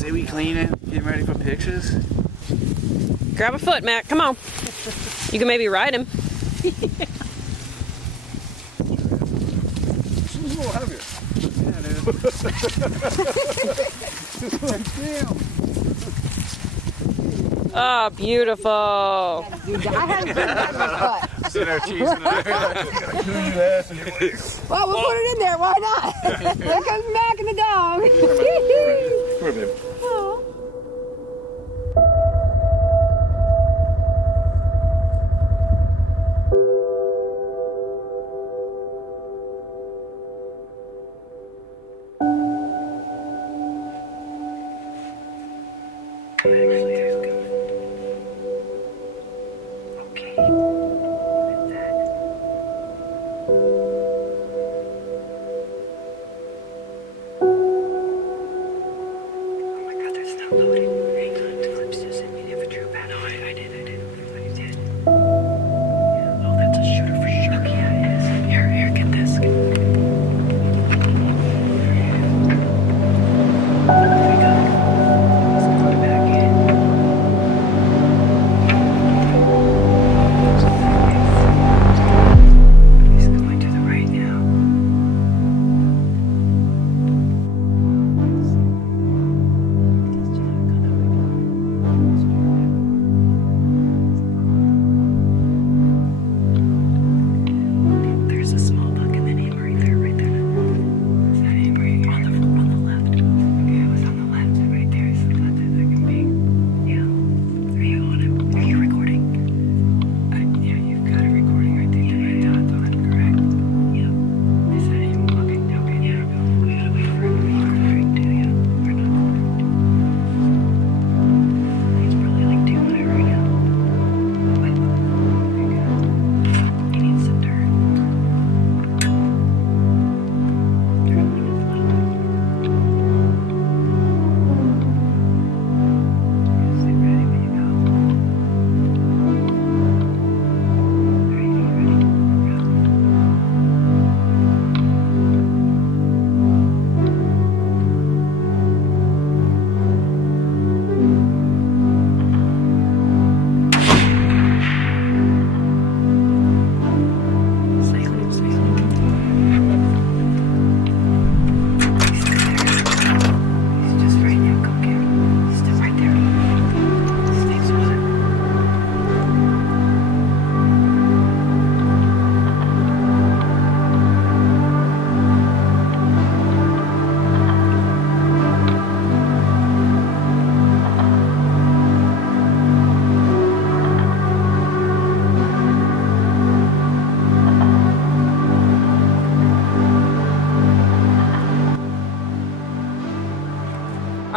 Say we clean it, getting ready for pictures. Grab a foot, Matt. Come on. You can maybe ride him. This is a little heavier. Yeah, dude. It's like, damn. Oh, beautiful. Dude, I haven't put that in my butt. Sit there cheesing Well, we'll put it in there. Why not? There comes Mac and the dog. Come here, babe. Oh.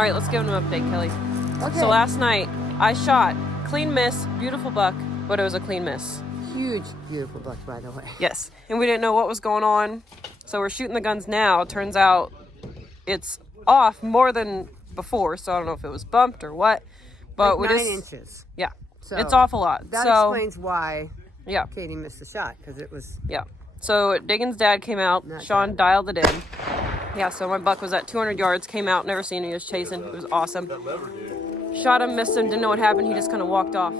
All right, let's give him an update, Kelly. Okay. So last night, I shot. Clean miss, beautiful buck, but it was a clean miss. Huge, beautiful buck, by the way. Yes, and we didn't know what was going on. So we're shooting the guns now. Turns out it's off more than before, so I don't know if it was bumped or what. But Like we 9 just, inches. yeah, So it's off a lot. That so, explains why yeah, Katie missed the shot, because it was... yeah. So Diggins' dad came out. Not Sean bad. dialed it in. Yeah, so my buck was at 200 yards, came out, never seen him, he was chasing. It was awesome. Shot him, missed him, didn't know what happened, he just kind of walked off.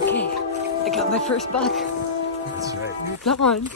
Okay, I got my first buck. That's right. Come on.